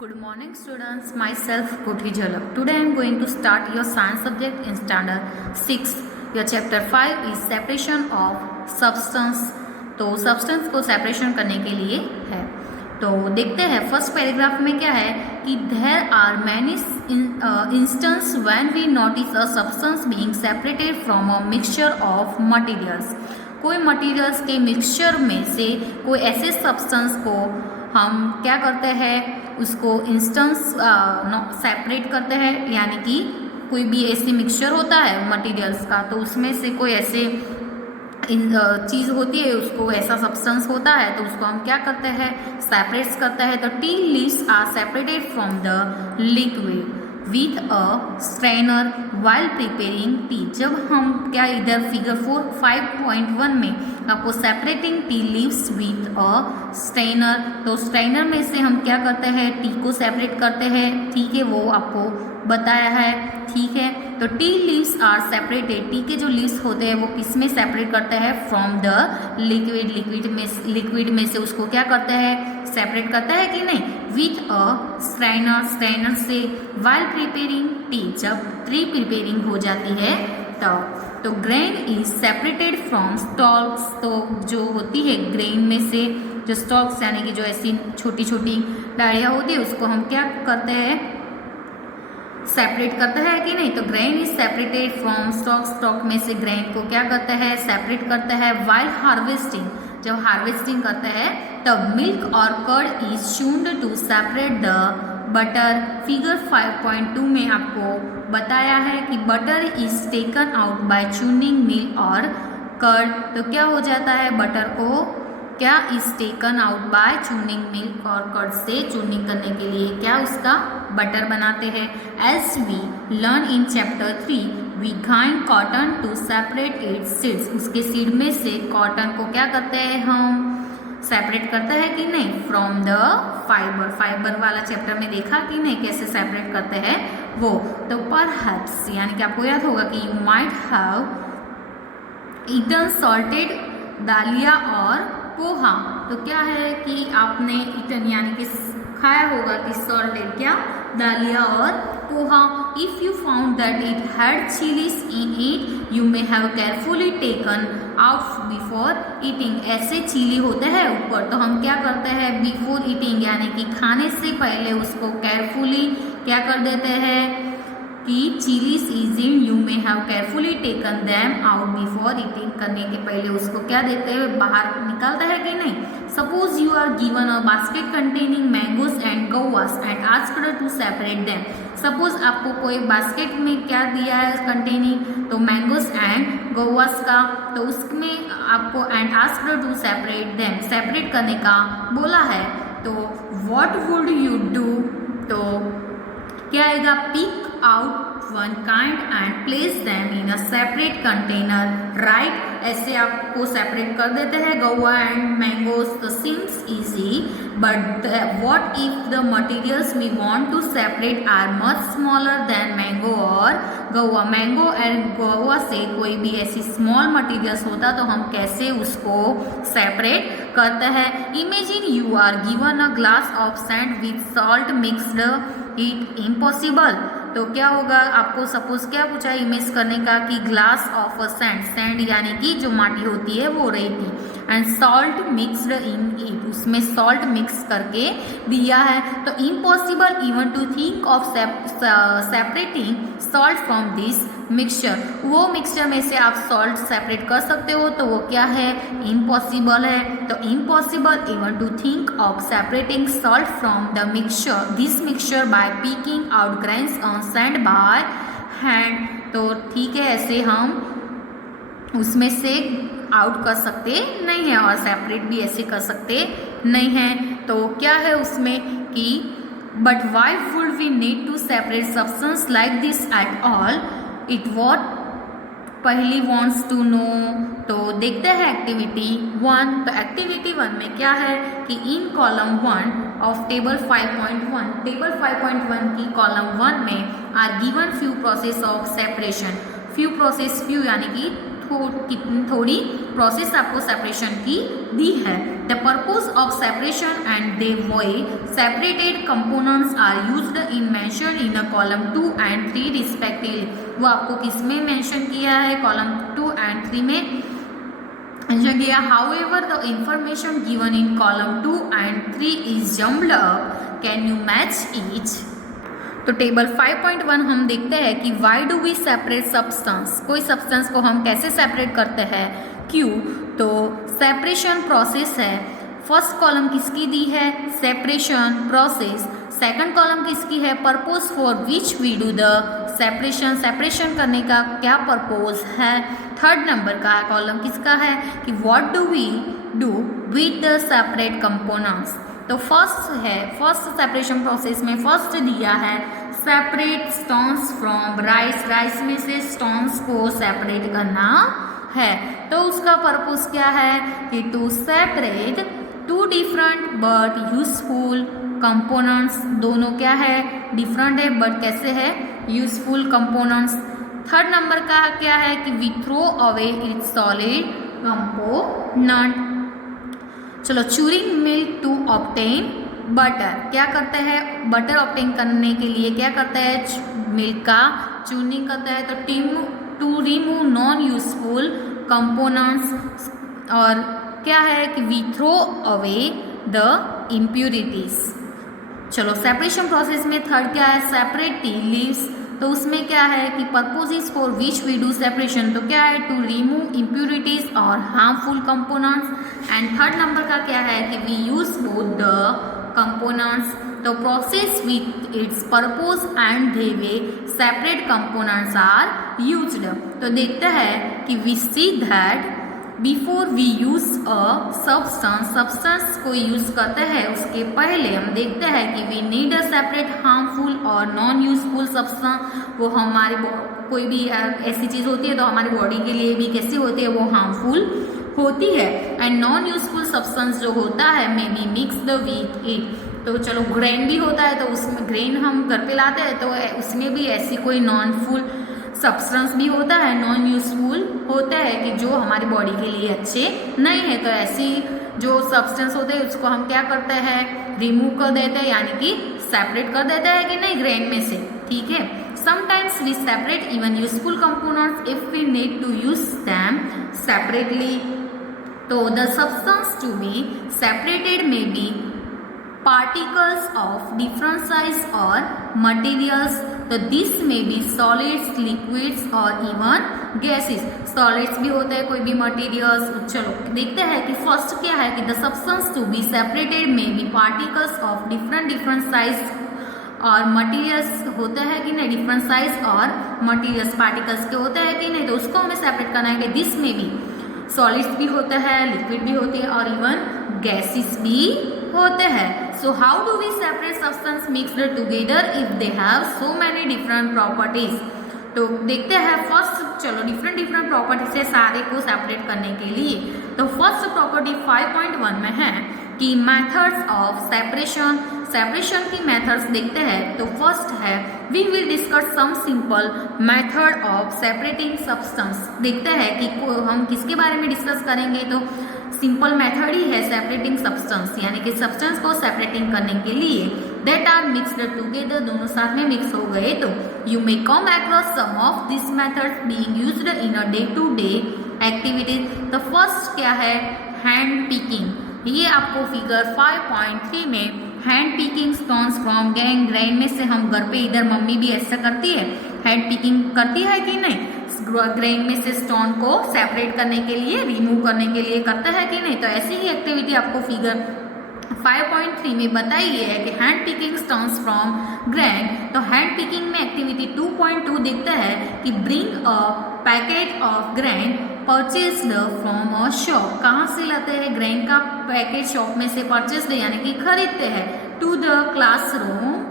Good morning students, myself Kothi Jhalak. Today I am going to start your science subject in standard 6. Your chapter 5 is separation of substance. तो substance को separation करने के लिए है. तो देखते हैं फर्स्ट पैराग्राफ में क्या है कि there are many instances when we notice a substance being separated from a mixture of materials. कोई मटीरियल्स के मिक्सचर में से कोई ऐसे सब्सटेंस को हम क्या करते हैं, उसको इंस्टेंस सेपरेट करते हैं. यानी कि कोई भी ऐसे मिक्सचर होता है मटेरियल्स का, तो उसमें से कोई ऐसे चीज़ होती है, उसको ऐसा सब्सटेंस होता है, तो उसको हम क्या करते हैं, सेपरेट्स करते हैं. तो tea leaves are separated from the liquid with a strainer while preparing tea. जब हम क्या इधर फिगर 5.1 में आपको separating tea leaves with a strainer, तो स्ट्रेनर में से हम क्या करते हैं, टी को सेपरेट करते हैं. ठीक है, वो आपको बताया है. ठीक है, तो tea leaves are separated. Tea के जो लीव्स होते हैं वो किस में सेपरेट करते हैं, फ्रॉम द लिक्विड. लिक्विड में से उसको क्या करते हैं, सेपरेट करता है कि नहीं, विथ अ स्ट्रेनर. स्ट्रेनर से वाइल प्रिपेयरिंग टी, जब टी प्रिपेयरिंग हो जाती है तो grain is separated from stocks. तो जो होती है ग्रेन में से जो स्टॉक्स यानी कि जो ऐसी छोटी छोटी डालियाँ होती है, उसको हम क्या करते हैं, सेपरेट करते हैं कि नहीं. तो grain is separated from stock. Stock में से ग्रेन को क्या करते हैं, सेपरेट करते हैं. वाइल हार्वेस्टिंग, जब हार्वेस्टिंग करते हैं तब मिल्क और curd is churned to separate the butter. Figure 5.2 में आपको बताया है कि butter is taken out by churning milk और कर्ड. तो क्या हो जाता है, बटर को क्या is taken out by churning milk और कर्ड से चूनिंग करने के लिए क्या उसका बटर बनाते हैं. As we learn in chapter 3 we grind cotton to separate its seeds. उसके सीड में से कॉटन को क्या करते हैं, हम सेपरेट करते हैं कि नहीं, फ्रॉम द फाइबर. फाइबर वाला चैप्टर में देखा कि नहीं कैसे सेपरेट करते हैं वो. तो परहैप्स यानी कि आपको याद होगा कि you might have eaten salted dalia और पोहा. तो क्या है कि आपने ईटन यानी कि खाया होगा कि सॉल्टेड क्या, दालिया और poha. If you found that it had chillies in it you may have carefully taken out before eating. ऐसे चिली होते हैं ऊपर, तो हम क्या करते हैं, बिफोर ईटिंग यानी कि खाने से पहले उसको केयरफुली क्या कर देते हैं कि chillies is in you may have carefully taken them out before eating. करने के पहले उसको क्या देते हैं, बाहर निकालता है कि नहीं. Suppose you are given a basket containing mangoes and guavas and asked to separate them. Suppose आपको कोई बास्केट में क्या दिया है कंटेनिंग, तो मैंगोज एंड गवास का, तो उसमें आपको and asked to separate them, separate करने का बोला है. तो व्हाट वुड यू डू, तो क्या आएगा, pick out one kind and place them in a separate container. Right, ऐसे आपको सेपरेट कर देते हैं गवा एंड मैंगोज. तो seems easy, but what if the materials we want to separate are much smaller than mango और guava. Mango and गवा से कोई भी ऐसी स्मॉल मटेरियल्स होता तो हम कैसे उसको सेपरेट करते हैं. Imagine you are given a glass of sand with salt mixed, it impossible. तो क्या होगा, आपको सपोज क्या पूछा इमेज करने का कि glass of a sand. Sand यानी कि जो माटी होती है वो रेती, and salt mixed in it, उसमें सॉल्ट मिक्स करके दिया है. तो impossible even to think of separating salt from this mixture. वो मिक्सचर में से आप सॉल्ट सेपरेट कर सकते हो, तो वो क्या है, इम्पॉसिबल है. तो impossible even to think of separating salt from the mixture this mixture by picking out grains on sand by hand. तो ठीक है, ऐसे हम उसमें से आउट कर सकते नहीं है और सेपरेट भी ऐसे कर सकते नहीं हैं. तो क्या है उसमें कि but why would we need to separate substance like this at all, it what पहली वॉन्ट्स टू नो. तो देखते हैं एक्टिविटी 1. तो एक्टिविटी 1 में क्या है कि in column 1 of table 5.1, table 5.1 की कॉलम 1 में are given few process of separation. Few process, few यानी कि थोड़ी प्रोसेस आपको सेपरेशन की दी है. The purpose of separation and the way separated components are used in mention in a column 2 and 3 respectively. वो आपको किस में मेंशन किया है, कॉलम 2 and 3 में मेंशन किया। However the information given in column 2 and 3 is jumbled up, can you match each. तो table 5.1 हम देखते हैं कि why do we separate substance, कोई सब्सटेंस को हम कैसे सेपरेट करते हैं, क्यों। तो सेपरेशन प्रोसेस है, फर्स्ट कॉलम किसकी दी है, सेपरेशन प्रोसेस। सेकंड कॉलम किसकी है, purpose for which we do the separation, separation करने का क्या पर्पस है। थर्ड नंबर का कॉलम किसका है कि what do we do with the separate components. तो फर्स्ट है, फर्स्ट सेपरेशन प्रोसेस में फर्स्ट दिया है separate stones from rice, rice में से स्टोन्स को सेपरेट करना है। तो उसका पर्पस क्या है कि to separate two different but useful components, दोनों क्या है, डिफरेंट है बट कैसे है, यूजफुल कंपोनेंट्स। थर्ड नंबर का क्या है कि we throw away its solid component. चलो, churning milk to obtain butter, क्या करते हैं, बटर ऑब्टेन करने के लिए क्या करता है, मिल्क का चूर्निंग करता है। तो to remove non useful components, और क्या है कि we throw away the impurities. चलो, सेपरेशन प्रोसेस में थर्ड क्या है, सेपरेट टी लीव्स। तो उसमें क्या है कि purpose is for which we do separation, तो क्या है टू रिमूव इम्प्यूरिटीज और harmful components. And third number का क्या है कि we use both the components. तो process with its purpose and the way separate components are used. तो देखते हैं कि we see that before we use a substance, substance को यूज करते हैं उसके पहले हम देखते हैं कि we need a separate harmful और नॉन यूजफुल सब्सटेंस। वो हमारे कोई भी ऐसी चीज़ होती है तो हमारी बॉडी के लिए भी कैसी होती है, वो हार्मफुल होती है। एंड नॉन यूजफुल सब्सटेंस जो होता है may be mix the with it. तो चलो, ग्रेन भी होता है, तो उसमें ग्रेन हम घर पे लाते हैं तो उसमें भी ऐसी कोई नॉन फुल सब्सटेंस भी होता है, नॉन यूजफुल होता है कि जो हमारी बॉडी के लिए अच्छे नहीं है। तो ऐसी जो सब्सटेंस होते हैं उसको हम क्या करते हैं, रिमूव कर देते हैं, यानी कि सेपरेट कर देते हैं कि नहीं ग्रेन में से, ठीक है। Sometimes we separate even useful components if we need to use them separately. तो the substance to be separated may be particles of different size or materials. तो this may be solids, liquids और even gases. Solids भी होते हैं, कोई भी materials। चलो देखते हैं कि first क्या है कि the substance to be separated may be particles of different size और materials होते हैं कि नहीं, डिफरेंट साइज और materials पार्टिकल्स के होते हैं कि नहीं, तो उसको हमें सेपरेट करना है कि दिस में भी सॉलिड्स भी होता है, लिक्विड भी होती है और इवन गैसेस भी होते हैं। So how do we separate substance mixed together if they have so many different properties. तो देखते हैं फर्स्ट, चलो डिफरेंट प्रॉपर्टीज है सारे को सेपरेट करने के लिए। तो फर्स्ट प्रॉपर्टी 5.1 में है कि मेथड्स ऑफ सेपरेशन, सेपरेशन की मेथड्स देखते हैं। तो फर्स्ट है we will discuss some simple method of separating substance. देखते हैं कि हम किसके बारे में डिस्कस करेंगे, तो सिंपल मेथड ही है सेपरेटिंग सब्सटेंस, यानी कि सब्सटेंस को सेपरेटिंग करने के लिए दैट आर मिक्सड टुगेदर, दोनों साथ में मिक्स हो गए। तो you may come across some of this methods being used in a day to day activities. तो फर्स्ट क्या है, हैंड पिकिंग। ये आपको फिगर 5.3 में hand picking stones from grain, grain में से हम घर पे इधर मम्मी भी ऐसा करती है, हैंड पिकिंग करती है कि नहीं, ग्रेन में से स्टोन को सेपरेट करने के लिए, रिमूव करने के लिए करता है कि नहीं। तो ऐसी ही एक्टिविटी आपको फिगर 5.3 में बताई है कि hand picking stones from grain. तो हैंड पिकिंग में एक्टिविटी 2.2 देखता है कि bring a packet of grain purchased from a shop. कहाँ से लाते हैं, ग्रेन का पैकेट शॉप में से परचेस्ड यानी कि खरीदते हैं, to the classroom.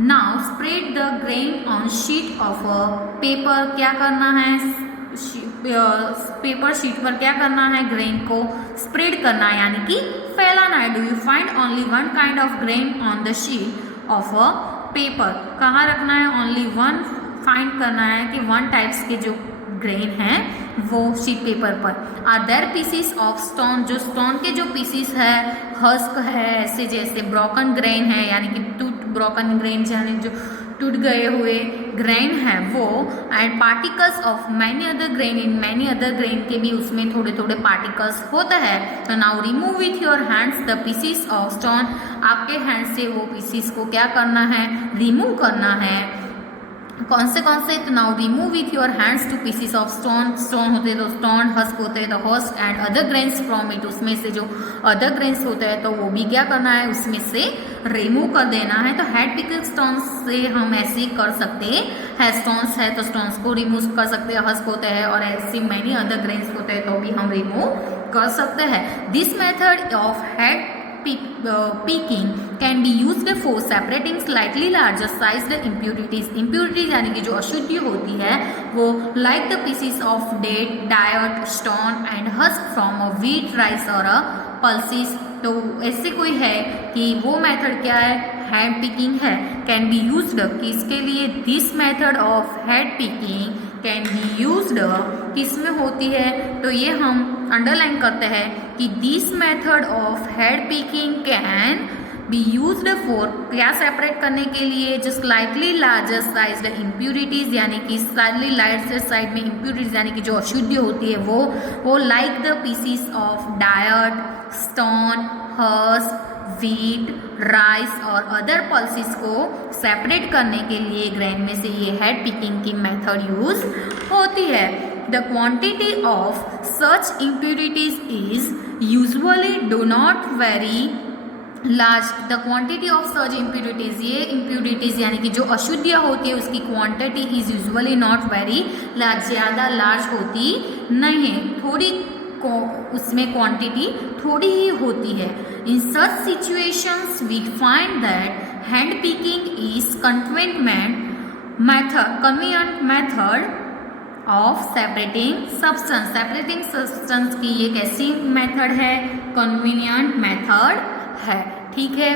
Now spread the grain on sheet of a paper. क्या करना है, पेपर शीट पर क्या करना है, ग्रेन को स्प्रेड करना है यानी कि फैलाना है। Do you find only one kind of grain on the sheet of a paper. कहाँ रखना है, ओनली वन फाइंड करना है कि वन टाइप्स के जो ग्रेन है वो शीट पेपर पर। Are there pieces of stone, जो स्टोन के जो पीसीस है, हस्क है, ऐसे जैसे ब्रोकन ग्रेन है यानी कि ब्रोकन ग्रेन यानी जो टूट गए हुए ग्रेन है वो, and particles of many other grain, in many other grain के भी उसमें थोड़े थोड़े पार्टिकल्स होता है। तो now remove with your hands the pieces of stone, आपके हैंड से वो पीसीस को क्या करना है, रिमूव करना है। कौन से तो now remove with your hands to pieces of stone, stone होते तो स्टोन, हस्क होते तो husk, and other grains from it, उसमें से जो अदर ग्रेन्स होते हैं तो वो भी क्या करना है, उसमें से रिमूव कर देना है। तो हैंड पिकल स्टोन्स से हम ऐसे ही कर सकते हैं, स्टोन्स है तो स्टोन्स को रिमूव कर सकते हैं, हस्क होते हैं और ऐसे मैनी अदर ग्रेन्स होते हैं तो भी हम रिमूव कर सकते हैं। This method of head picking can be used for separating slightly larger sized impurities, impurities यानी कि जो अशुद्धि होती है वो like the pieces of date, dirt, stone and husk from a wheat, rice or a pulses। तो ऐसे कोई है कि वो मेथड क्या है, हैंड पिकिंग है, कैन बी यूज्ड किसके लिए, this method of hand picking can be used किस में होती है, तो ये हम अंडरलाइन करते हैं कि this method of head picking can be used for, क्या सेपरेट करने के लिए, जो स्लाइटली लार्जर साइज्ड इम्प्यूरिटीज यानी कि स्लाइटली लार्जर साइड में इम्प्यूरिटीज यानी कि जो अशुद्धि होती है वो like the pieces of diet, stone, husk, wheat, rice और अदर पल्सिस को सेपरेट करने के लिए ग्रेन में से ये हेड पिकिंग की मेथड यूज होती है। The quantity of such impurities is usually do not very large. The quantity of such impurities, ये इम्प्यूरिटीज यानी कि जो अशुद्धियाँ होती है उसकी quantity is usually not very large, ज़्यादा लार्ज होती नहीं है, थोड़ी उसमें क्वांटिटी थोड़ी ही होती है। In such situations we find that hand picking is convenient method of separating substance. Separating substance की एक ऐसी मेथड है, कन्वीनिएंट मेथड है, ठीक है।